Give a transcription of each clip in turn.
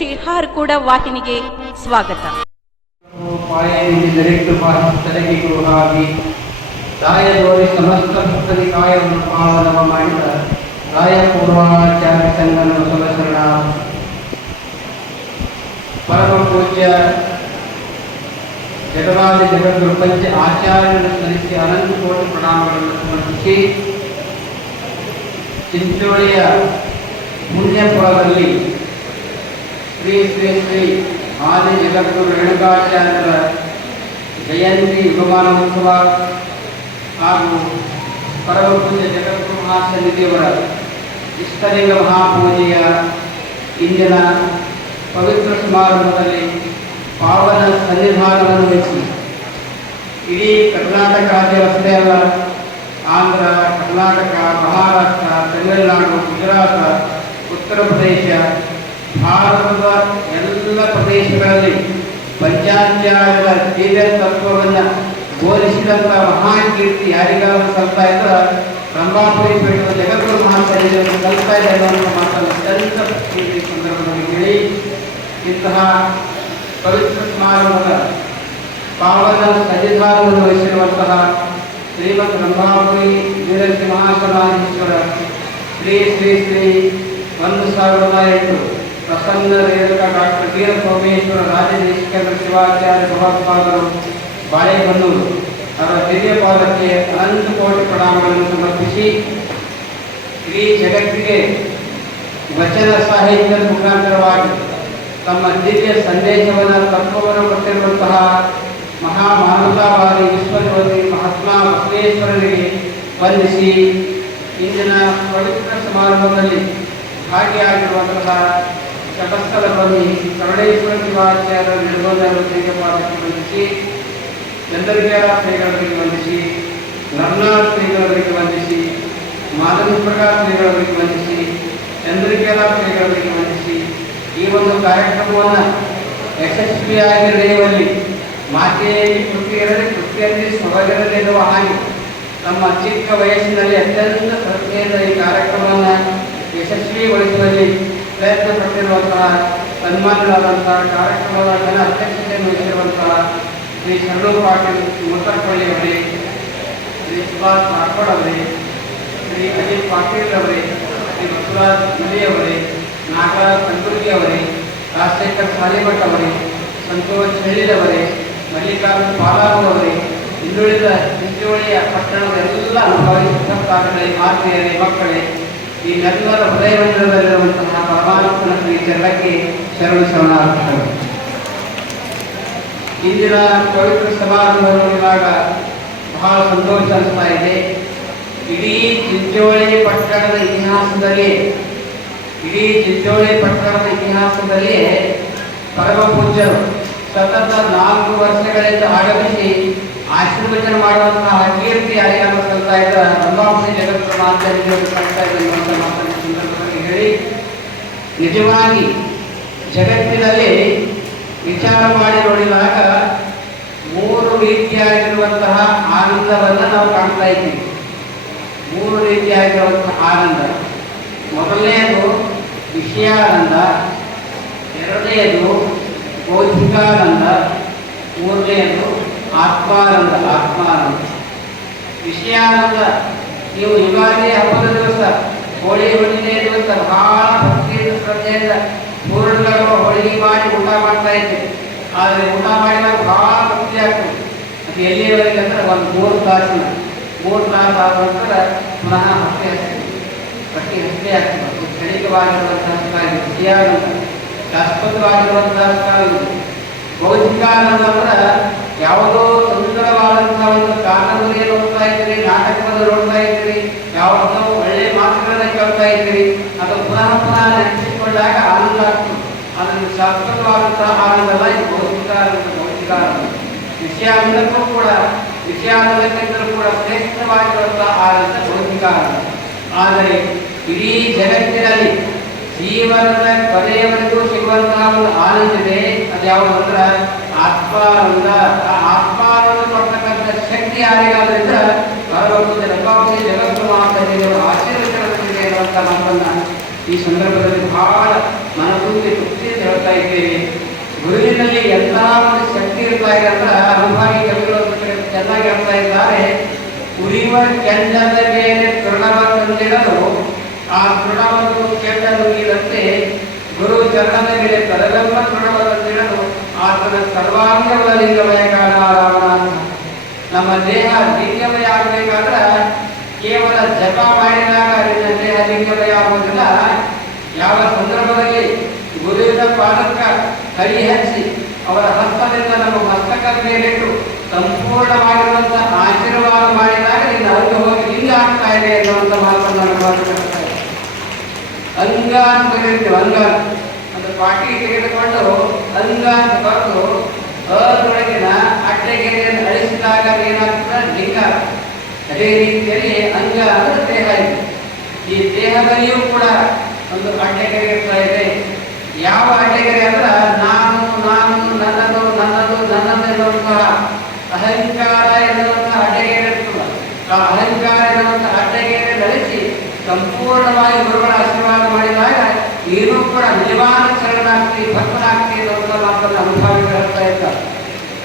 ಶಿರ್ಹಾರ್ ವಾಹಿನಿಗೆ ಸ್ವಾಗತ. ರಾಯದೋರಿ ಸಮಸ್ತ ಭಕ್ತರಿಕಾಯವನ್ನು ಪಾವನವ ಮಾಡಿದ ರಾಯ ಪೂರ್ವಾಚಾರ್ಯ ಸಂಗನ ಸದಸ್ಯರಣ ಪರಮ ಪೂಜ್ಯ ಜಗದಾದಿ ಜಗದ್ಗುರು ಪಂಚ ಆಚಾರ್ಯರನ್ನು ಸ್ಮರಿಸಿ ಅನಂತ ಕೋಟಿ ಪ್ರಣಾಮಗಳನ್ನು ಸಮರ್ಪಿಸಿ ಚಿಂಚೋಳಿಯ ಪುಣ್ಯಪುರದಲ್ಲಿ ಶ್ರೀ ಶ್ರೀ ಶ್ರೀ ಆದಿ ಜಗದ್ಗುರು ರೇಣುಕಾಚಾರ್ಯರ ಜಯಂತಿ ಯುಗಮಾನೋತ್ಸವ ಹಾಗೂ ಪರಮಪೂಜ್ಯ ಜಗದ್ಗುರು ಮಹಾಸನ್ನಿಧಿಯವರ ಇಷ್ಟಲಿಂಗ ಮಹಾಪೂಜೆಯ ಇಂದಿನ ಪವಿತ್ರ ಸಮಾರಂಭದಲ್ಲಿ ಪಾವನ ಸನ್ನಿಧಾನವನ್ನು ವಹಿಸಿ ಇಡೀ ಕರ್ನಾಟಕ ರಾಜ್ಯವಷ್ಟೇ ಅಲ್ಲ ಆಂಧ್ರ, ಕರ್ನಾಟಕ, ಮಹಾರಾಷ್ಟ್ರ, ತಮಿಳುನಾಡು, ಗುಜರಾತ್, ಉತ್ತರ ಪ್ರದೇಶ ಭಾರತದ ಎಲ್ಲ ಪ್ರದೇಶಗಳಲ್ಲಿ ಪಂಚಾಚಾರ್ಯರ ದಿವ್ಯ ತತ್ವವನ್ನು ಬೋಧಿಸಿದಂಥ ಮಹಾನ್ ಕೀರ್ತಿ ಯಾರಿಗಾದ್ರೂ ಸಲ್ತಾ ಇದ್ರೆ ರಂಭಾಪುರಿ ಪೀಠದ ಜಗದ್ಗುರು ಮಹಾಸನ್ನಿಧಿಯನ್ನು ಸಲ್ತಾ ಇದೆ ಅನ್ನೋ ಮಾತನ್ನು ಅತ್ಯಂತ ಸಂದರ್ಭದಲ್ಲಿ ಹೇಳಿ, ಇಂತಹ ಪವಿತ್ರ ಸ್ಮಾರಕದ ಪಾವನ ಸನ್ನಿಧಾನವನ್ನು ವಹಿಸಿರುವಂತಹ ಶ್ರೀಮದ್ ರಂಭಾಪುರಿ ವೀರಸಿಂಹಾಸನಾಧೀಶ್ವರ ಶ್ರೀ ಶ್ರೀ ಶ್ರೀ ಒಂದು ಸಾವಿರದ ಎಂಟು ಪ್ರಸನ್ನ ರೇಣುಕ ಡಾಕ್ಟರ್ ವೀರ ಸೋಮೇಶ್ವರ, ರಾಜದೇಶಿಕೇಂದ್ರ ಶಿವಾಚಾರ್ಯ ಭಗವತ್ಪಾದರು, ಬಾಳೆಬನ್ನೂರು. ಅವರ ದಿವ್ಯ ಪಾದಕ್ಕೆ ಅನಂತ ಕೋಟಿ ಪ್ರಣಾಮಗಳನ್ನು ಸಮರ್ಪಿಸಿ ಇಡೀ ಜಗತ್ತಿಗೆ ವಚನ ಸಾಹಿತ್ಯದ ಮುಖಾಂತರವಾಗಿ ತಮ್ಮ ದಿವ್ಯ ಸಂದೇಶವನ್ನು ತತ್ವವನ್ನು ಕೊಟ್ಟಿರುವಂತಹ ಮಹಾ ಮಾನವತಾವಾದಿ ವಿಶ್ವಜ್ಯೋತಿ ಮಹಾತ್ಮ ಬಸವೇಶ್ವರರಿಗೆ ವಂದಿಸಿ ಇಂದಿನ ಪವಿತ್ರ ಸಮಾರಂಭದಲ್ಲಿ ಭಾಗಿಯಾಗಿರುವಂತಹ ತಟಸ್ಥಲ ಬನ್ನಿ ಕರುಣೇಶ್ವರ ಶಿವಾಚಾರ್ಯ ನಿರ್ಬಂಧರಿಗೆ ಪಾದಕ್ಕೆ ವಂದಿಸಿ ಚಂದ್ರಗೇರ ಶ್ರೀಗಳಿಗೆ ವಂದಿಸಿ ನರ್ನಾಥ್ ಶ್ರೀಗಳಿಗೆ ವಂದಿಸಿ ಮಾಧವಿ ಪ್ರಕಾಶ್ ಶ್ರೀಗಳಿಗೆ ವಂದಿಸಿ ಚಂದ್ರಿಕೇರ ಶ್ರೀಗಳಿಗೆ ವಂದಿಸಿ ಈ ಒಂದು ಕಾರ್ಯಕ್ರಮವನ್ನು ಯಶಸ್ವಿಯಾಗಿ ನಡೆಯುವಲ್ಲಿ ಮಾತೆಯಲ್ಲಿ ಕೃತಿಯರಲ್ಲಿ ಕೃತಿಯಲ್ಲಿ ಸೊಬಗಿರಲಿ ಎನ್ನುವ ಹಾಗೆ ನಮ್ಮ ಚಿಕ್ಕ ವಯಸ್ಸಿನಲ್ಲಿ ಅತ್ಯಂತ ಶ್ರದ್ಧೆಯಿಂದ ಈ ಕಾರ್ಯಕ್ರಮವನ್ನು ಯಶಸ್ವಿಗೊಳಿಸುವಲ್ಲಿ ಪ್ರಯತ್ನ ಪಟ್ಟಿರುವಂತಹ ಸನ್ಮಾನ್ಯರಾದಂತಹ ಕಾರ್ಯಕ್ರಮದ ಜನ ಅಧ್ಯಕ್ಷತೆಯನ್ನು ವಹಿಸಿರುವಂತಹ ಶ್ರೀ ಶರಣು ಪಾಟೀಲ್ ಮುತ್ತರಪಳ್ಳಿ ಅವರೇ, ಶ್ರೀ ಸುಭಾಷ್ ರಾಠೋಡ್ ಅವರೇ, ಶ್ರೀ ಅಜಿತ್ ಪಾಟೀಲ್ ಅವರೇ, ಶ್ರೀ ಬಸವರಾಜ್ ಮಲಿ ಅವರೇ, ನಾಗರಾಜ್ ಕಲಬುರ್ಗಿ ಅವರೇ, ರಾಜಶೇಖರ್ ಸಾಲಿಭಟ್ ಅವರೇ, ಸಂತೋಷ್ ಹೇಳಿಲ್ ಅವರೇ, ಮಲ್ಲಿಕಾರ್ಜುನ್ ಪಾಲಾರು ಅವರೇ, ಹಿಂದುಳಿದ ಹಿಂದುಳಿಯ ಪಟ್ಟಣದ ಎಲ್ಲ ಅನುಭವಿ ಮಾತೆಯರೇ ಮಕ್ಕಳೇ ಈ ನೆಲ್ಲರ ಹೃದಯಮಂದಿರದಲ್ಲಿರುವಂತಹ ಪರಮಾತ್ಮನ ಚರಣಕ್ಕೆ ಶರಣು ಶರಣಾರ್ಥಗಳು ಇಂದಿನ ಪವಿತ್ರ ಸಮಾರಂಭ ನೋಡಿದಾಗ ಬಹಳ ಸಂತೋಷ ಅನಿಸ್ತಾ ಇದೆ. ಇಡೀ ಚಿಂಚೋಳಿ ಪಟ್ಟಣದ ಇತಿಹಾಸದಲ್ಲಿ, ಇಡೀ ಚಿಂಚೋಳಿ ಪಟ್ಟಣದ ಇತಿಹಾಸದಲ್ಲಿ ಪರಮ ಪೂಜ್ಯರು ಸತತ ನಾಲ್ಕು ವರ್ಷಗಳಿಂದ ಆಗಮಿಸಿ ಆಶೀರ್ವಚನ ಮಾಡುವಂತಹ ಕೀರ್ತಿ ಯಾರಿಗಾದ್ರೂ ಸಲ್ತಾ ಇದ್ದ ರಂಭಾಪುರಿ ಜಗತ್ತು ಮಾತಾಡಿದ್ರು ಸಲ್ತಾ ಅಂತ ಹೇಳಿ. ನಿಜವಾಗಿ ಜಗತ್ತಿನಲ್ಲಿ ವಿಚಾರ ಮಾಡಿ ನೋಡಿದಾಗ ಮೂರು ರೀತಿಯಾಗಿರುವಂತಹ ಆನಂದವನ್ನು ನಾವು ಕಾಣ್ತಾ ಇದ್ದೀವಿ. ಮೂರು ರೀತಿಯಾಗಿರುವಂತಹ ಆನಂದ. ಮೊದಲನೆಯದು ವಿಷಯಾನಂದ, ಎರಡನೆಯದು ಬೌದ್ಧಿಕಾನಂದ, ಮೂರನೆಯದು ಆತ್ಮಾನಂದ ಆತ್ಮಾನಂದ. ವಿಷಯಾನಂದ, ನೀವು ಯುಗಾದಿ ಹಬ್ಬದ ದಿವಸ, ಹೋಳಿ ಹುಣ್ಣಿಮೆಯ ದಿವಸ, ಬಹಳ ಭಕ್ತಿಯಿಂದ, ಶ್ರದ್ಧೆಯಿಂದ ಪೂರ್ಣಗಳು ಹೋಳಿಗೆ ಮಾಡಿ ಊಟ ಮಾಡ್ತಾ ಇದ್ದೀವಿ ಆದರೆ ಊಟ ಮಾಡಿದಾಗ ಬಹಳ ಭಕ್ತಿ ಆಗ್ತದೆ. ಅದು ಎಲ್ಲಿಯವರೆಗೆ ಅಂದ್ರೆ ಒಂದು ಮೂರು ತಾಸಿನ ಮೂರು ತಾಸು ಆದ ನಂತರ ಪುನಃ ಹತ್ತೆ ಹಚ್ತೀವಿ ಪಟ್ಟಿ ಹತ್ತೆ ಆಗ್ತದೆ. ಅದು ಕ್ಷಣಿಕವಾಗಿರುವಂತಹ ಸ್ಥಾನ ವಿಷಯಾನಂದ. ಶಾಶ್ವತವಾಗಿರುವಂತಹ ಸ್ಥಾನ. ಬೌದ್ಧಿಕಾನಂದ ಅಂದ್ರೆ ಯಾವುದೋ ಸುಂದರವಾದಂತಹ ಒಂದು ಕಾದಂಬರಿಯನ್ನು ಓದ್ತಾ ಇದ್ದೀರಿ, ನಾಟಕವನ್ನು ನೋಡ್ತಾ ಇದ್ದೀರಿ, ಯಾವುದೋ ಒಳ್ಳೆ ಮಾತುಗಳನ್ನ ಕೇಳ್ತಾ ಇದ್ದೀರಿ, ಅದು ಪುನಃ ಪುನಃ ನೆನೆಸಿಕೊಂಡಾಗ ಆನಂದ ಆಗ್ತದೆ. ಅದನ್ನು ಶಾಶ್ವತವಾದಂತಹ ಆನಂದ ಬೌದ್ಧಿಕಾನಂದ ವಿಷಯಾನಂದಕ್ಕೂ ಕೂಡ ವಿಷಯಾನಂದಕ್ಕಿಂತಲೂ ಕೂಡ ಶ್ರೇಷ್ಠವಾಗಿರುವಂತಹ ಆನಂದ ಬೌದ್ಧಿಕಾನಂದ ಆದರೆ ಇಡೀ ಜಗತ್ತಿನಲ್ಲಿ ಜೀವನದ ಕೊನೆಯವರೆಗೂ ಸಿಗುವಂತಹ ಒಂದು ಆನಂದ ಇದೆ ಅದು ಯಾವುದು ಆತ್ಮ ಆ ಆತ್ಮವನ್ನು ಕೊಡ್ತಕ್ಕಂಥ ಶಕ್ತಿ ಯಾರಿಗಾದ್ರೂ ಇದ್ರೆ ಅವರೊಂದು ಜಗತ್ತು ಮಾತಾಡಿದ ಆಶೀರ್ವಚನದಲ್ಲಿದೆ ಅನ್ನುವಂಥ ಮಾತನ್ನ ಈ ಸಂದರ್ಭದಲ್ಲಿ ಬಹಳ ಮನಬುದ್ಧಿ ತೃಪ್ತಿಯಿಂದ ಹೇಳ್ತಾ ಇದ್ದೇವೆ. ಗುರುವಿನಲ್ಲಿ ಎಲ್ಲ ಒಂದು ಶಕ್ತಿ ಇರ್ತಾ ಇದೆ ಅಂದ್ರೆ ಅನುಭಾವಿ ಕವಿಗಳು ಚೆನ್ನಾಗಿ ಹೇಳ್ತಾ ಇದ್ದಾರೆ. ಉರಿಯುವ ಕೆಂಡದ ಮೇಲೆ ತೃಣವನ್ನು ಆ ತೃಣವನ್ನು ಕೆಂಡ ನುಗ್ಗಿದಂತೆ ಗುರು ಚರಣದ ಮೇಲೆ ತರಲಂಬ ತೃಣವನ್ನು ಆತನ ಸರ್ವಾಂಗಗಳ ಲಿಂಗಮಯ ನಮ್ಮ ದೇಹ ಲಿಂಗಮಯ ಆಗಬೇಕಾದ್ರೆ ಕೇವಲ ಜಪ ಮಾಡಿದಾಗ ನಿನ್ನ ದೇಹ ಲಿಂಗಮಯ ಆಗುವುದಿಲ್ಲ ಯಾವ ಸಂದರ್ಭದಲ್ಲಿ ಗುರುವಿನ ಪಾದಕ್ಕ ಕೈ ಹಚ್ಚಿ ಅವರ ಹಸ್ತದಿಂದ ನಮ್ಮ ಮಸ್ತಕದ ಮೇಲಿಟ್ಟು ಸಂಪೂರ್ಣವಾಗಿರುವಂತಹ ಆಶೀರ್ವಾದ ಮಾಡಿದಾಗ ನಿನ್ನ ಅಂಗ ಹೋಗಿ ಲಿಂಗ ಆಗ್ತಾ ಇದೆ ಮಾತನ್ನು. ಅಂಗ ಅಂತ ಕರೀತೀವಿ ಅಂಗ ಪಾಟಿ ತೆಗೆದುಕೊಂಡು ಅಂಗ ಬರೆದು ಅದರೊಳಗಿನ ಅಟ್ಟೆಗೆರೆಯನ್ನು ಅಳಿಸಿದಾಗ ಏನಾಗ್ತದೆ ಲಿಂಗ. ಅದೇ ರೀತಿಯಲ್ಲಿ ಅಂಗ ಅಂದ್ರೆ ದೇಹ ಇದೆ. ಈ ದೇಹದಲ್ಲಿಯೂ ಕೂಡ ಒಂದು ಅಡ್ಡೆಗೆರೆ ಇದೆ. ಯಾವ ಅಡ್ಡೆಗೆರೆ ಅಂದ್ರೆ, ನಾನು ನಾನು, ನನ್ನದು ನನ್ನದು ನನ್ನದು ಎನ್ನುವಂತಹ ಅಹಂಕಾರ ಎನ್ನುವಂತಹ ಅಡ್ಡೆಗೆರೆ ಆ ಅಹಂಕಾರ ಎನ್ನುವಂತಹ ಅಡ್ಡೆಗೆರೆ ನಡೆಸಿ ಸಂಪೂರ್ಣವಾಗಿ ಗುರುಗಳ ಆಶೀರ್ವಾದ ಮಾಡಿದಾಗ ನೀನು ಕೂಡ ನಿಜವಾದ ಶರಣಾಗ್ತಿ ಭಕ್ತನಾಗ್ತಿ ಎನ್ನುವಂಥ ಮಾತನ್ನು ಅನುಭವಿಗಳು ಹೇಳ್ತಾ ಇದ್ದಾರೆ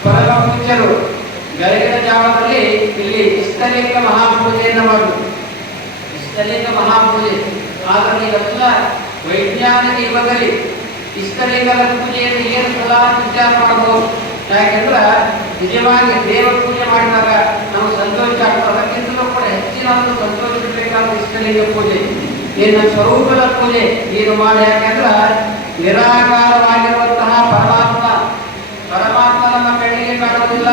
ಪರಮ ಪೂಜ್ಯರು ಬೆಳಗಿನ ಜಾವದಲ್ಲಿ ಇಲ್ಲಿ ಇಷ್ಟಲಿಂಗ ಮಹಾಪೂಜೆಯನ್ನು ಮಾಡುವುದು ಇಷ್ಟಲಿಂಗ ಮಹಾಪೂಜೆ ಆದರೆ ನೀವೆಲ್ಲ ವೈಜ್ಞಾನಿಕ ಯುಗದಲ್ಲಿ ಇಷ್ಟಲಿಂಗದ ಪೂಜೆಯನ್ನು ಏನು ಸದಾ ವಿಚಾರ ಮಾಡಬಹುದು ಯಾಕೆಂದ್ರೆ ನಿಜವಾಗಿ ದೇವ ಪೂಜೆ ಮಾಡಿದಾಗ ನಾವು ಸಂತೋಷ ಆಗ್ತದೆ ಅದಕ್ಕಿಂತಲೂ ಕೂಡ ಹೆಚ್ಚಿನ ಒಂದು ಸಂತೋಷ ಬೇಕಾದ ಇಷ್ಟಲಿಂಗ ಪೂಜೆ ನಿನ್ನ ಸ್ವರೂಪದ ಪೂಜೆ. ನೀನು ಮಾಡಿ. ಯಾಕಂದ್ರೆ ನಿರಾಕಾರವಾಗಿರುವಂತಹ ಪರಮಾತ್ಮ. ಪರಮಾತ್ಮ ನಮ್ಮ ಕಣ್ಣಿಗೆ ಕಾಣುವುದಿಲ್ಲ.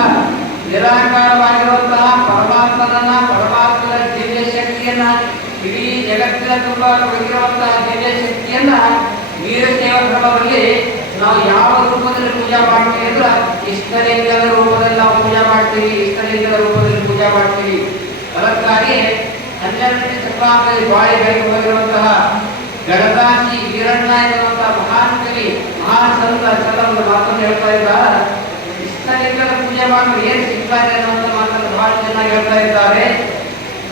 ನಿರಾಕಾರವಾಗಿರುವಂತಹ ಪರಮಾತ್ಮನನ್ನ ಪರಮಾತ್ಮನ ದಿವ್ಯ ಶಕ್ತಿಯನ್ನ ಇಡೀ ಜಗತ್ತಿನ ತುಂಬ ಕೊಡಗಿರುವಂತಹ ದಿವ್ಯ ಶಕ್ತಿಯನ್ನ ವೀರಶೈವ ಕ್ರಮದಲ್ಲಿ ನಾವು ಯಾವ ರೂಪದಲ್ಲಿ ಪೂಜಾ ಮಾಡ್ತೀವಿ ಅಂದ್ರೆ ಇಷ್ಟಲಿಂಗದ ರೂಪದಲ್ಲಿ ನಾವು ಪೂಜಾ ಮಾಡ್ತೀವಿ, ಇಷ್ಟಲಿಂಗದ ರೂಪದಲ್ಲಿ ಪೂಜಾ ಮಾಡ್ತೀವಿ. ಅದಕ್ಕಾಗಿ ಹನ್ನೆರಡನೇ ಶತಮಾನದಲ್ಲಿ ಬಾಯಿ ಬೆಳೆದು ಹೋಗಿರುವಂತಹ ಗಡದಾಸಿ ವೀರಣ್ಣ ಎನ್ನುವಂತಹ ಮಹಾನ್ ಕವಿ ಮಹಾನ್ ಸಂತ ಕೆಲವೊಂದು ಮಾತನ್ನು ಹೇಳ್ತಾ ಇದ್ದಾರೆ. ಇಷ್ಟಲಿಂಗದ ಪೂಜೆ ಮಾಡಲು ಏನು ಸಿಗ್ತಾರೆ ಅನ್ನುವಂಥ ಮಾತನ್ನು ಬಹಳ ಚೆನ್ನಾಗಿ ಹೇಳ್ತಾ ಇದ್ದಾರೆ.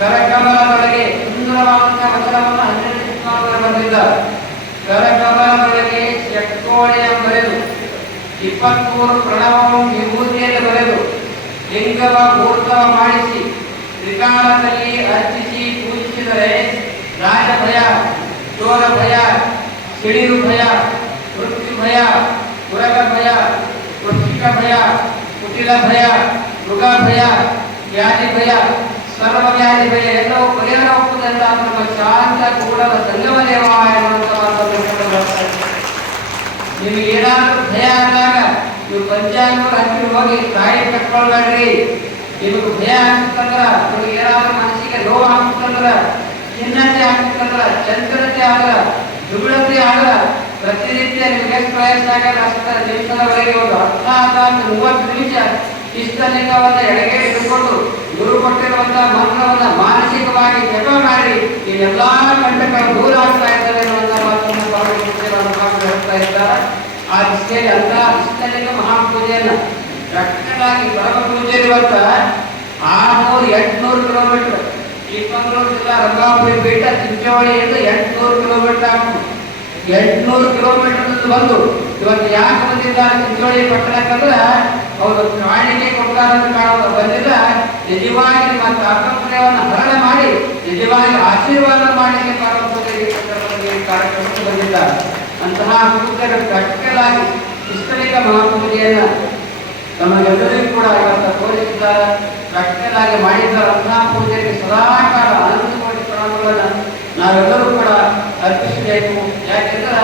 ಕರಕಮಲದೊಳಗೆ ಸುಂದರವಾದಂತಹ ವಚನವನ್ನು ಹನ್ನೆರಡು ಶತಮಾನದಲ್ಲಿ ಬಂದಿದ್ದಾರೆ ಕರಕಮಲದೊಳಗೆ ಷಟ್ಕೋಣೆಯ ಬರೆದು, ಇಪ್ಪತ್ಮೂರು ಪ್ರಣವವನ್ನು ವಿಭೂತಿಯಲ್ಲಿ ಬರೆದು, ಲಿಂಗವ ಮೂರ್ತವ ಮಾಡಿಸಿ, ತ್ರಿಕಾಲದಲ್ಲಿ ಅರ್ಚಿಸಿ ಪೂಜಿಸಿದರೆ ರಾಜ ಭಯ ಚೋರ ಭಯ ಸಿಡಿಲು ಭಯ ಮೃತ್ಯು ಭಯ ಕುರಗ ಭಯ ವೃಶ್ಚಿಕ ಭಯ ಕುಟಿಲ ಭಯ ಮೃಗ ಭಯ ವ್ಯಾಧಿ ಭಯ ಸರ್ವ ವ್ಯಾಧಿ ಭಯ ಎಲ್ಲವೂ ಪರಿಹಾರ ಹೋಗುವುದೆಲ್ಲ ನಮ್ಮ ಶಾಂತ ಕೂಡಲ ಸಂಗಮ ದೇವ ಎನ್ನುವಂಥ ಮಾತನ್ನು ಹೇಳ್ಕೊಂಡು ಬರ್ತಾ ಇದ್ದಾರೆ. ನಿಮಗೆ ಏನಾದ್ರೂ ಭಯ ಆದಾಗ ನೀವು ಪಂಚಾಂಗ ಹತ್ತಿರ ಹೋಗಿ ತಾಯಿ ಕಟ್ಕೊಳ್ಬೇಡ್ರಿ ನಿಮಗೆ ಭಯ ಆಗ್ತಂದ್ರ ನಿಮಗೆ ಏನಾದ್ರೂ ಮನಸ್ಸಿಗೆ ನೋವು ಆಗ್ತಂದ್ರ ಖಿನ್ನತೆ ಆಗ್ತಂದ್ರ ಚಂಚಲತೆ ಆಗ ದುಗುಳತೆ ಆಗ ಪ್ರತಿನಿತ್ಯ ನಿಮಗೆ ಪ್ರಯತ್ನ ಆಗಲ್ಲ ಅಷ್ಟರ ನಿಮಿಷದವರೆಗೆ ಒಂದು ತಾಸು ಮೂವತ್ತು ನಿಮಿಷ ಇಷ್ಟಲಿಂಗವನ್ನ ಎಡಗೆ ಇಟ್ಟುಕೊಂಡು ಗುರು ಕೊಟ್ಟಿರುವಂತಹ ಮಂತ್ರವನ್ನ ಮಾನಸಿಕವಾಗಿ ಜಪ ಮಾಡಿ, ಈ ಎಲ್ಲಾ ದೂರ ಆಗ್ತಾ ಇದ್ದಾರೆ ಅನ್ನುವಂಥ ಮಾತನ್ನು ಸ್ವಾಮಿ ಹೇಳ್ತಾ ಇದ್ದಾರೆ. ಆ ದಿಶೆಯಲ್ಲಿ ಅಂತ ಇಷ್ಟಲಿಂಗ ಮಹಾಪೂಜೆಯನ್ನ ರಕ್ತವಾಗಿ ಪರಮ ಪೂಜೆ ಇರುವಂತ ಆರ್ನೂರು, ಎಂಟುನೂರು ಕಿಲೋಮೀಟರ್ ಚಿಕ್ಕಮಗಳೂರು ಜಿಲ್ಲಾ ರಂಗಾಪುರಿ ಪೀಠ ಚಿಂಚೋಳಿಯಿಂದ ಎಂಟುನೂರು ಕಿಲೋಮೀಟರ್ ಎಂಟ್ನೂರು ಕಿಲೋಮೀಟರ್ ಬಂದು ಇವತ್ತು ಯಾಕೆ ಬಂದಿದ್ದಾರೆ ಚಿಂಚೋಳಿ ಪಟ್ಟಣಕ್ಕಂದ್ರೆ ಅವರು ಕಾಣಿಕೆ ಕೊಟ್ಟಾರ ಕಾಣೋದು ಬಂದಿಲ್ಲ ನಿಜವಾಗಿ ನಿಮ್ಮ ತಾಪತ್ರಯವನ್ನು ಹರಣ ಮಾಡಿ, ನಿಜವಾಗಿ ಆಶೀರ್ವಾದ ಮಾಡಲಿಕ್ಕೆ ಪರಮಪೂಜೆ ಕಾರ್ಯಕ್ರಮಕ್ಕೆ ಬಂದಿದ್ದಾರೆ. ಅಂತಹ ಕಟ್ಟಲಾಗಿ ಇಷ್ಟಲಿಕ ಮಹಾಪೂಜೆಯನ್ನ ನಮಗೆಲ್ಲರಿಗೂ ಕೂಡ ಇವತ್ತು ತೋರಿಸಿದ್ದಾರೆ ಕಟ್ಟಲಾಗಿ ಮಾಡಿದ್ದಾರೆ ಅಂತಹ ಪೂಜೆಗೆ ಸದಾಕಾಲ ಅನಂತ ಕೋಟಿ ಪ್ರಣಾಮಗಳನ್ನು ನಾವೆಲ್ಲರೂ ಕೂಡ ಅರ್ಪಿಸಬೇಕು ಯಾಕೆಂದ್ರೆ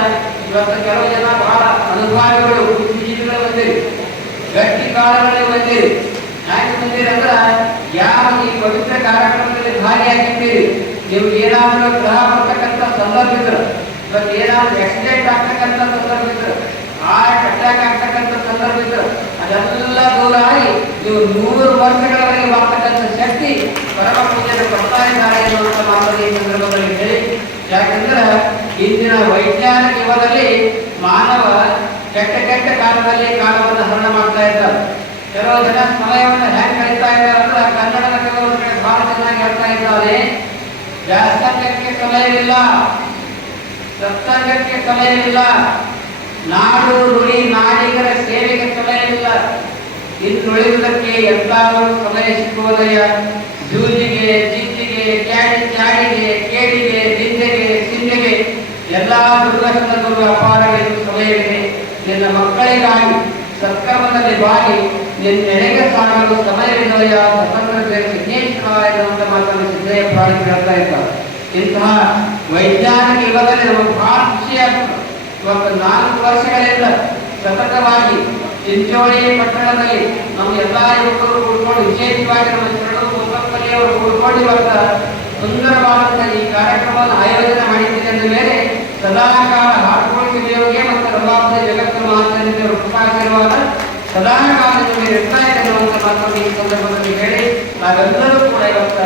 ಇವತ್ತು ಕೆಲವು ಜನ ಬಹಳ ಅನುಭಾವಿಗಳು ಬುದ್ಧಿಜೀವಿಗಳು ಬಂದಿರಿ ಗಟ್ಟಿ ಕಾಲಗಳಲ್ಲಿ ಬಂದಿರಿ ಯಾಕೆ ಬಂದಿರಿ ಅಂದ್ರೆ ಯಾರು ಈ ಪವಿತ್ರ ಕಾರ್ಯಕ್ರಮದಲ್ಲಿ ಭಾಗಿಯಾಗಿದ್ದೀರಿ ನಿಮ್ಗೆ ಏನಾದರೂ ಗ್ರಹ ಬರ್ತಕ್ಕಂಥ ಸಂದರ್ಭ ಇದ್ರೆ ಇವತ್ತು ಏನಾದರೂ ಆಕ್ಸಿಡೆಂಟ್ ಆಗ್ತಕ್ಕಂಥ ಸಂದರ್ಭ ಇದ್ರೆ ಹಾರ್ಟ್ ಅಟ್ಯಾಕ್ ಆಗ್ತಕ್ಕಂಥ ಸಂದರ್ಭ ಅದೆಲ್ಲ ದೂರ ಆಗಿ ನೀವು ನೂರು ವರ್ಷಗಳವರೆಗೆ ಬರ್ತಕ್ಕಂಥ ಶಕ್ತಿ ಪರಮ ಪೂಜೆಯನ್ನು ಕೊಡ್ತಾ ಇದ್ದಾರೆ ಎನ್ನುವಂಥ ಸಂದರ್ಭದಲ್ಲಿ ಹೇಳಿ. ಯಾಕಂದ್ರೆ ಇಂದಿನ ವೈಜ್ಞಾನಿಕ ಯುಗದಲ್ಲಿ ಮಾನವ ಕೆಟ್ಟ ಕೆಟ್ಟ ಕಾಲದಲ್ಲಿ ಕಾಲವನ್ನು ಹರಣ ಮಾಡ್ತಾ ಇದ್ದಾರೆ ಕೆಲವು ಜನ ಸಮಯವನ್ನು ಹೆಂಗ್ ಕಳೀತಾ ಇದ್ದಾರೆ ಅಂದ್ರೆ ಕನ್ನಡದ ಕೆಲವು ಕಡೆ ಚೆನ್ನಾಗಿ ಹೇಳ್ತಾ ಇದ್ದಾರೆ. ವ್ಯಾಸಂಗಕ್ಕೆ ಸಮಯವಿಲ್ಲ ಸತ್ಸಂಗಕ್ಕೆ ಸಮಯವಿಲ್ಲ. ನಾಡು, ನುಡಿ, ನಾಡಿಗರ ಸೇವೆಗೆ ಸಲಹಿಲ್ಲ ಇನ್ನುಳಿದಕ್ಕೆ ಎಲ್ಲಾದರೂ ಸಮಯ ಸಿಕ್ಕುವುದಯ ಜೂಜಿಗೆ ಜಿತ್ತಿಗೆ ಕ್ಯಾಡಿ, ಕ್ಯಾಡಿಗೆ, ಕೇಡಿಗೆ, ನಿಂದೆಗೆ ಸಿಂಧೆಗೆ ಎಲ್ಲ ದುರ್ಗಸ್ಥಗಳು ಅಪಾರವೆಂದು ಸಮಯವಿದೆ ನಿನ್ನ ಮಕ್ಕಳಿಗಾಗಿ ಸತ್ಕರ್ಮದಲ್ಲಿ ಬಾಗಿ ನಿನ್ನೆಡೆಗೆ ಸಾಗಲು ಸಮಯವಿದಯ ಸ್ವತಂತ್ರ ಸಿದ್ದೇಶ್ವರ ಎನ್ನುವಂತ ಮಾತನ್ನು ಸಿದ್ದಯ್ಯ ಪ್ರಾಣಿ ಹೇಳ್ತಾ ಇದ್ದಾರೆ. ಇಂತಹ ವೈಜ್ಞಾನಿಕ ಯುಗದಲ್ಲಿ ನಮ್ಮ ಇವತ್ತು ನಾಲ್ಕು ವರ್ಷಗಳಿಂದ ಸತತವಾಗಿ ಚಿಂಚೋಳಿ ಪಟ್ಟಣದಲ್ಲಿ ನಮ್ಮ ಎಲ್ಲಾ ಯುವಕರು ಕೂಡ್ಕೊಂಡು ವಿಶೇಷವಾಗಿ ನಮ್ಮ ಶರಣರು ಇವತ್ತ ಸುಂದರವಾದಂತಹ ಈ ಕಾರ್ಯಕ್ರಮವನ್ನು ಆಯೋಜನೆ ಮಾಡಿದ್ದೀರಿ ಅಂದ ಮೇಲೆ ಸದಾಕಾಲ ಹಾಡ್ಕೊಳ್ಳಿ ದೇವರಿಗೆ ಮತ್ತು ರಮಾಪದ ಜಗತ್ತು ಮಹಾಚಾರ್ಯರು ಕೃಪಾಶೀರ್ವಾದ ಸದಾಕಾಲ ನಿಮಗೆ ಇರ್ತಾ ಇದೆ ಮಾತನ್ನು ಈ ಸಂದರ್ಭದಲ್ಲಿ ಹೇಳಿ, ನಾವೆಲ್ಲರೂ ಕೂಡ ಇವತ್ತ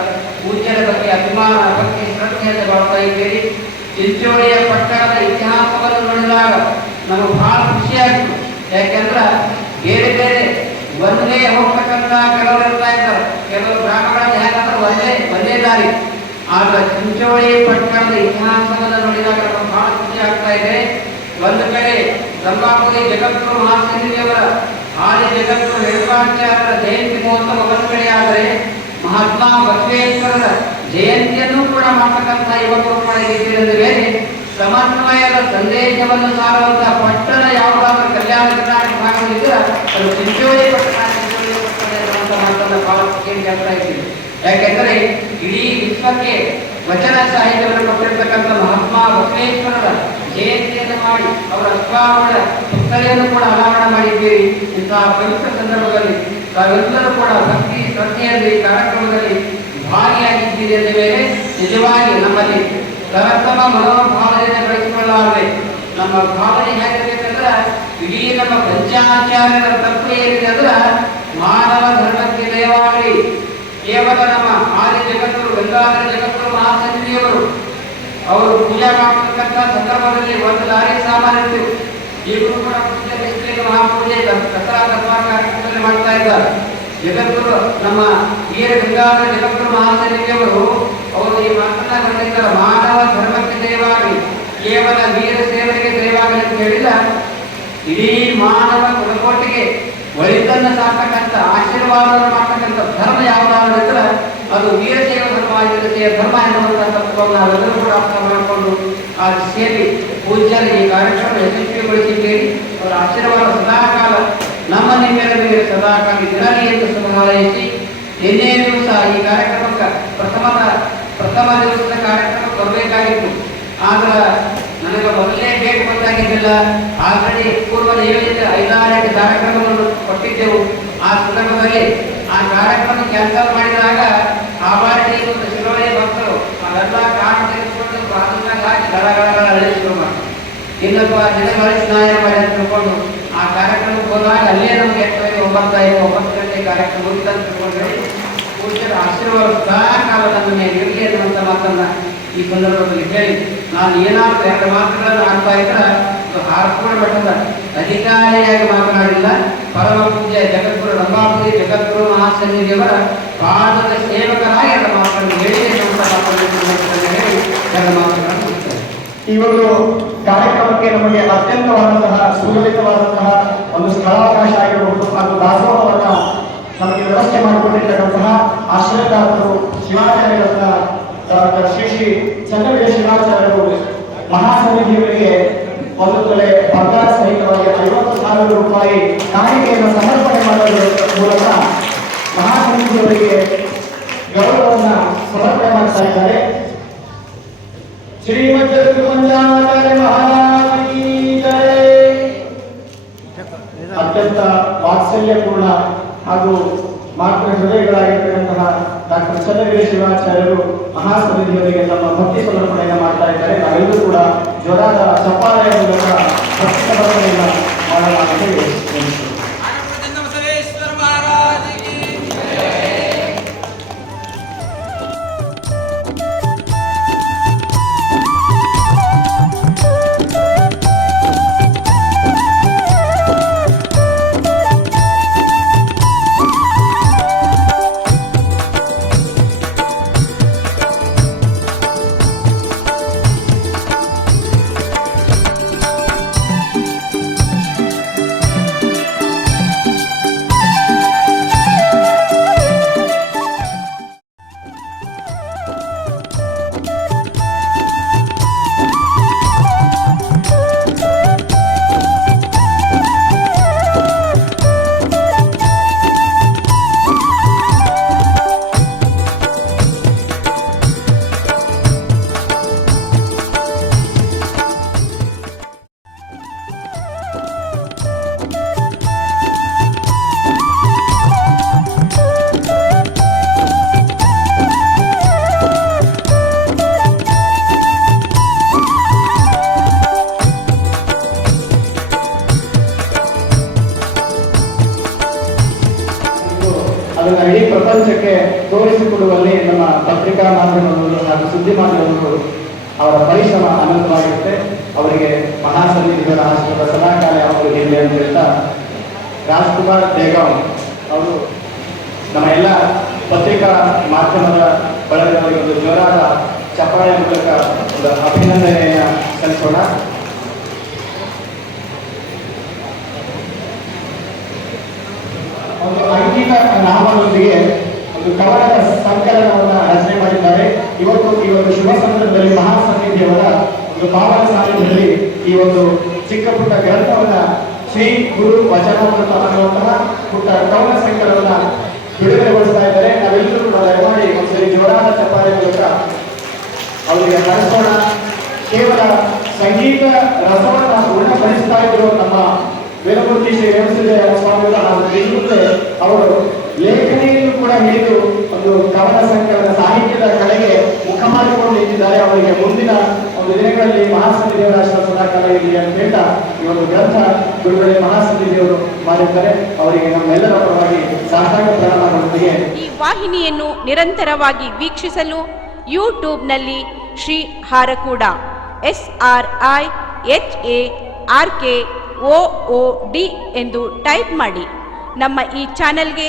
ಪೂಜ್ಯರ ಬಗ್ಗೆ ಅಭಿಮಾನ ಭಕ್ತಿ ಶ್ರದ್ಧೆಯನ್ನು ಮಾಡ್ತಾ ಇದ್ದೀರಿ. ಚಿಂಚೋಳಿಯ ಪಟ್ಟಣದ ಇತಿಹಾಸವನ್ನು ನೋಡಿದಾಗ ನಮಗೆ ಬಹಳ ಖುಷಿಯಾಗಿತ್ತು. ಯಾಕೆಂದ್ರೆ ಬೇರೆ ಬೇರೆ ಒಂದೇ ಹೋಗ್ತಕ್ಕಂಥ ಕೆಲವರು ಇರ್ತಾ ಇದ್ದಾರೆ. ಕೆಲವು ಗ್ರಾಮಗಳಲ್ಲಿ ಹೇಗಂದ್ರೆ ಒಂದೇ ಒಂದೇ ದಾರಿ. ಆದ್ರೆ ಚಿಂಚೋಳಿ ಪಟ್ಟಣದ ಇತಿಹಾಸವನ್ನು ನೋಡಿದಾಗ ನಮಗೆ ಬಹಳ ಖುಷಿ ಆಗ್ತಾ ಇದೆ. ಒಂದು ಕಡೆ ರಂಭಾಪುರಿ ಜಗದ್ಗುರು ಮಹಾಸನ್ನಿಧಿಯವರ ಆದಿ ಜಗದ್ಗುರು ರೇಣುಕಾಚಾರ್ಯರ ಜಯಂತಿ ಮಹೋತ್ಸವ ಒಂದು ಕಡೆ ಆದರೆ ಮಹಾತ್ಮ ಬಸವೇಶ್ವರರ ಜಯಂತಿಯನ್ನು ಕೂಡ ಮಾಡತಕ್ಕಂಥ ಯುವಕರು ಮೇಲೆ ಸಮನ್ವಯದ ಸಂದೇಶವನ್ನು ಸಾರುವಂತಹ ಪಟ್ಟಣ ಯಾವುದಾದ್ರೂ ಕಲ್ಯಾಣ ಕರ್ನಾಟಕ ಭಾಗದಲ್ಲಿದ್ದರೆ ಅದು ಚಿಂಚೋಳಿ ಪಟ್ಟಣ ಚಿಂಚೋಳಿ ಯಾಕೆಂದರೆ, ಇಡೀ ವಿಶ್ವಕ್ಕೆ ವಚನ ಸಾಹಿತ್ಯವನ್ನು ಕೊಟ್ಟಿರ್ತಕ್ಕಂಥ ಮಹಾತ್ಮ ಬಸವೇಶ್ವರರ ಜಯಂತಿಯನ್ನು ಮಾಡಿ ಅವರ ಅಶ್ವಾರೂಢ ಪುಸ್ತಕೆಯನ್ನು ಕೂಡ ಅನಾವರಣ ಮಾಡಿದ್ದೀರಿ. ಇಂತಹ ಪವಿತ್ರ ಸಂದರ್ಭದಲ್ಲಿ ತಾವೆಲ್ಲರೂ ಕೂಡ ಭಕ್ತಿ, ಶ್ರದ್ಧೆಯಲ್ಲಿ ಕಾರ್ಯಕ್ರಮದಲ್ಲಿ ಭಾಗಿಯಾಗಿದ್ದೀರಿ ಎಂದ ಮೇಲೆ ನಿಜವಾಗಿ ನಮ್ಮಲ್ಲಿ ತರತಮ ಮನೋಭಾವನೆಯನ್ನು ಬೆಳೆಸಿಕೊಳ್ಳಲಾರದೆ, ನಮ್ಮ ಭಾವನೆ ಹೇಗಿರಬೇಕಂದ್ರೆ ಇಡೀ ನಮ್ಮ ಪಂಚಾಚಾರ್ಯರ ತಪ್ಪು ಏನಿದೆ ಅಂದ್ರೆ ಮಾನವ ಧರ್ಮಕ್ಕೆ ದೇವಾಗಲಿ ಕೇವಲ ನಮ್ಮ ಆದಿ ಜಗತ್ತರು ಗಂಗಾಧರ ಜಗತ್ತರು ಮಹಾಸನ್ನಿಧಿಯವರು ಅವರು ಪೂಜಾ ಮಾಡತಕ್ಕಂಥ ಸಂದರ್ಭದಲ್ಲಿ ಒಂದು ದಾರಿ ಸಾಮಾನ್ಯ ಈಗಲೂ ಕೂಡ ಪೂಜೆ ಮಹಾಪೂಜೆ, ದಸರಾ ದಸರಾ ಕಾರ್ಯಕ್ರಮದಲ್ಲಿ ಮಾಡ್ತಾ ಇದ್ದಾರೆ. ಜಗದ್ಗುರು, ನಮ್ಮ ವೀರ ಗಂಗಾಧರ ಜಗದ್ಗುರು ಮಹಾಸನ್ನಿಧಿಯವರು ಅವರು ಈ ಮಾತನ್ನ ಮಾನವ ಧರ್ಮಕ್ಕೆ ದಯವಾಗಿ ಕೇವಲ ವೀರ ಸೇವನೆಗೆ ದಯವಾಗಲಿ ಅಂತ ಹೇಳಿಲ್ಲ. ಇಡೀ ಮಾನವ ಕುಲಕೋಟಿಗೆ ಒಳಿತನ್ನು ಸಾಕ್ತಕ್ಕಂಥ ಆಶೀರ್ವಾದವನ್ನು ಮಾಡ್ತಕ್ಕಂಥ ಧರ್ಮ ಯಾವುದಾದ್ರೂ ಅದು ವೀರಶೈವ ಧರ್ಮ ವೀರಶೈವ ಧರ್ಮ ಎನ್ನುವಂಥ ತತ್ವವನ್ನು ನಾವೆಲ್ಲರೂ ಕೂಡ ಅರ್ಥ ಮಾಡಿಕೊಂಡು ಆ ಸೇರಿ ಪೂಜ್ಯರ ಈ ಕಾರ್ಯಕ್ರಮ ಯಶಸ್ವಿಗೊಳಿಸಿದ್ದೇವೆ ಅವರ ಆಶೀರ್ವಾದ ಸದಾಕಾಲ ನಮ್ಮ ನಿಮ್ಮೆಲ್ಲರಿಗೆ ಮೇಲೆ ಸದಾಕಾಲ ಎಂದು ಶುಭ ಹಾರೈಸಿ ದಿವಸ ಈ ಕಾರ್ಯಕ್ರಮಕ್ಕೆ ಪ್ರಥಮದ ಪ್ರಥಮ ದಿವಸದ ಕಾರ್ಯಕ್ರಮ ಬರಬೇಕಾಗಿತ್ತು ಆದ್ರೆ ನನಗೆ ಮೊದಲನೇ ಡೇಟ್ ಗೊತ್ತಾಗಿದ್ದಿಲ್ಲ ಆಲ್ರೆಡಿ ಪೂರ್ವ ನಿಯೋಜಿತ ಐದಾರೆಂಟು ಕಾರ್ಯಕ್ರಮಗಳನ್ನು ಕೊಟ್ಟಿದ್ದೆವು. ಆ ಸಂದರ್ಭದಲ್ಲಿ ಆ ಕಾರ್ಯಕ್ರಮ ಕ್ಯಾನ್ಸಲ್ ಮಾಡಿದಾಗ ಆಭಾರಿ ಶಿರೋಳಿ ಭಕ್ತರು ಅವೆಲ್ಲ ಕಾರಣ ತೆಗೆದುಕೊಂಡು ಪ್ರಾರ್ಥನೆಗೆ ಹಾಕಿ ಗಡಗಡಗಳ ಅಳಿ ಶುರು ಮಾಡಿ ಇನ್ನೊಬ್ಬ ಸ್ನಾಯ ಮಾಡಿ ಅಂತ ತಿಳ್ಕೊಂಡು ಆ ಕಾರ್ಯಕ್ರಮಕ್ಕೆ ಹೋದಾಗ ಅಲ್ಲೇ ನಮ್ಗೆ ಎಂಟು ಒಂಬತ್ತು ಗಂಟೆ ಕಾರ್ಯಕ್ರಮ ಮುಗಿದ ಅಂತ ತಿಳ್ಕೊಂಡ್ರೆ ಪೂಜ್ಯರ ಆಶೀರ್ವಾದ ಕಾಲ ನಮ್ಮ ಮೇಲೆ ಇರಲಿ ಅನ್ನುವಂಥ ಮಾತನ್ನ ಈ ಸಂದರ್ಭದಲ್ಲಿ ಹೇಳಿ. ನಾನು ಏನಾದರೂ ಎರಡು ಮಾತುಗಳನ್ನು ಆಡ್ತಾ ಇದ್ರೆ ಅದು ಅಧಿಕಾರಿಯಾಗಿ ಮಾತನಾಡಿಲ್ಲ. ಪರಮ ಪೂಜ್ಯ ಜಗದ್ಗುರು ರಂಭಾಪುರಿ ಜಗದ್ಗುರು ಮಹಾಸನ್ನಿಧಿಯವರ ಪಾದದ ಸೇವಕರಾಗಿ ಎರಡು ಮಾತನ್ನು ಹೇಳಿ ಅನ್ನುವಂಥ ಮಾತನ್ನು ಹೇಳಿ. ಎರಡು ಮಾತುಗಳನ್ನು. ಈ ಒಂದು ಕಾರ್ಯಕ್ರಮಕ್ಕೆ ನಮಗೆ ಅತ್ಯಂತವಾದಂತಹ ಸುಲಲಿತವಾದಂತಹ ಒಂದು ಸ್ಥಳಾವಕಾಶ ಆಗಿರಬಹುದು ಹಾಗೂ ದಾಸೋಹವನ್ನ ನಮಗೆ ವ್ಯವಸ್ಥೆ ಮಾಡಿಕೊಂಡಿರ್ತಕ್ಕಂತಹ ಆಶ್ರಯದಾತರು, ಶಿವಾಚಾರ್ಯರನ್ನ ಡಾಕ್ಟರ್ ಶ್ರೀ ಶ್ರೀ ಚಂದ್ರವೀರ ಶಿವಾಚಾರ್ಯರು ಮಹಾಸನ್ನಿಧಿಯವರಿಗೆ ಒಂದು ತೊಲೆ ಬಂಗಾರ ಸಹಿತವಾಗಿ ಐವತ್ತು ಸಾವಿರ ರೂಪಾಯಿ ಕಾಣಿಕೆಯನ್ನು ಸಮರ್ಪಣೆ ಮಾಡುವ ಮೂಲಕ ಮಹಾಸನ್ನಿಧಿಯವರಿಗೆ ಗೌರವವನ್ನು ಸಮರ್ಪಣೆ ಮಾಡ್ತಾ ಇದ್ದಾರೆ. ಜಗದ್ಗುರುಮಂಜಾಚಾರ್ಯ ಮಹಾರಾಜ್ ಕಿ ಜೈ. ಅತ್ಯಂತ ವಾತ್ಸಲ್ಯಪೂರ್ಣ ಹಾಗೂ ಮಾತೃ ಹೃದಯಗಳಾಗಿರ್ತಕ್ಕಂತಹ ಡಾಕ್ಟರ್ ಚಂದ್ರಗಿರಿ ಶಿವಾಚಾರ್ಯರು ಮಹಾಸನ್ನಿಧಿಯವರಿಗೆ ನಮ್ಮ ಭಕ್ತಿ ಸಮರ್ಪಣೆಯನ್ನು ಮಾಡ್ತಾ ಇದ್ದಾರೆ ನಾವೆಲ್ಲರೂ ಕೂಡ ಜ್ವರದ ಚಪ್ಪಾಳೆಯ ಮೂಲಕ ಭಕ್ತಿ ಸಮರ್ಪಣೆಯನ್ನು ಮಾಡೋಣ ಅದನ್ನು ಇಡೀ ಪ್ರಪಂಚಕ್ಕೆ ತೋರಿಸಿಕೊಡುವಲ್ಲಿ ನಮ್ಮ ಪತ್ರಿಕಾ ಮಾಧ್ಯಮಗಳು ಹಾಗೂ ಸುದ್ದಿ ಮಾಧ್ಯಮಗಳು ಅವರ ಪರಿಶ್ರಮ ಅನಂತವಾಗಿರುತ್ತೆ. ಅವರಿಗೆ ಮಹಾಸನ್ನಿಧಿಗಳ ಆಶ್ರಮದ ಸದಾಕಾಲ ಯಾವಾಗಲೂ ಇರಲಿ ಅಂತ ಹೇಳ್ತಾ ರಾಜ್ಕುಮಾರ್ ಬೇಗಂ ಅವರು ನಮ್ಮ ಎಲ್ಲ ಪತ್ರಿಕಾ ಮಾಧ್ಯಮದ ಬಳಗದವರಿಗೆ ಒಂದು ಜೋರಾದ ಚಪ್ಪಾಳೆ ಮೂಲಕ ಒಂದು ಅಭಿನಂದನೆಯನ್ನು ಸಲ್ಲಿಸೋಣ. ಒಂದು ಅಂಕಿತ ನಾಮದೊಂದಿಗೆ ಒಂದು ಕವನದ ಸಂಕಲನವನ್ನ ರಚನೆ ಮಾಡಿದ್ದಾರೆ. ಇವತ್ತು ಈ ಒಂದು ಶುಭ ಸಂದರ್ಭದಲ್ಲಿ ಮಹಾಸನ್ನಿಧಿಯವರ ಒಂದು ಪಾವನ ಸಾನ್ನಿಧ್ಯದಲ್ಲಿ ಈ ಒಂದು ಚಿಕ್ಕ ಪುಟ್ಟ ಗ್ರಂಥವನ್ನ ಶ್ರೀ ಗುರು ವಚನಾಮೃತ ಅನ್ನುವಂತಹ ಪುಟ್ಟ ಕವನ ಸಂಕಲನವನ್ನ ಬಿಡುಗಡೆಗೊಳಿಸ್ತಾ ಇದ್ದಾರೆ. ನಾವೆಲ್ಲರೂ ಕೂಡ ದಯಮಾಡಿ ಒಂದ್ಸರಿ ಜೋರಾದ ಚಪ್ಪಾಳೆ ಮೂಲಕ ಅವರಿಗೆ ಹರಿಸೋಣ ಕೇವಲ ಸಂಗೀತ ರಸವನ್ನ ಉಣಪಡಿಸ್ತಾ ಇದ್ರು ನಮ್ಮ ವೇದಮೂರ್ತಿ ಶ್ರೀ ರೇವಸಿದ್ದೇವ ಸ್ವಾಮಿಗಳ ಅವರು ಲೇಖನಿಯನ್ನು ಕೂಡ ಹಿಡಿದು ಒಂದು ಕವನ ಸಂಕಲನ ಸಾಹಿತ್ಯದ ಕಡೆಗೆ ಮುಖ ಮಾಡಿಕೊಂಡು ನಿಂತಿದ್ದಾರೆ. ಅವರಿಗೆ ಮುಂದಿನ ಒಂದು ದಿನಗಳಲ್ಲಿ ಮಹಾಸತಿ ದೇವರಾಶ್ರಮ ಸದಾಕಾಲ ಇಲ್ಲಿ ಅಂತ ಹೇಳ್ತಾ ಈ ಒಂದು ಗ್ರಂಥ ಬಿಡುಗಡೆ ಮಹಾಸತಿ ದೇವರು ಮಾಡಿದ್ದಾರೆ ಅವರಿಗೆ ನಮ್ಮೆಲ್ಲರ ಪರವಾಗಿ ಸಾಷ್ಟಾಂಗ ಪ್ರಣಾಮಗಳೊಂದಿಗೆ ಈ ವಾಹಿನಿಯನ್ನು ನಿರಂತರವಾಗಿ ವೀಕ್ಷಿಸಲು ಯೂಟ್ಯೂಬ್ನಲ್ಲಿ Shri Harakuda, S R I H A R K O D ಎಂದು ಟೈಪ್ ಮಾಡಿ. ನಮ್ಮ ಈ ಚಾನೆಲ್ಗೆ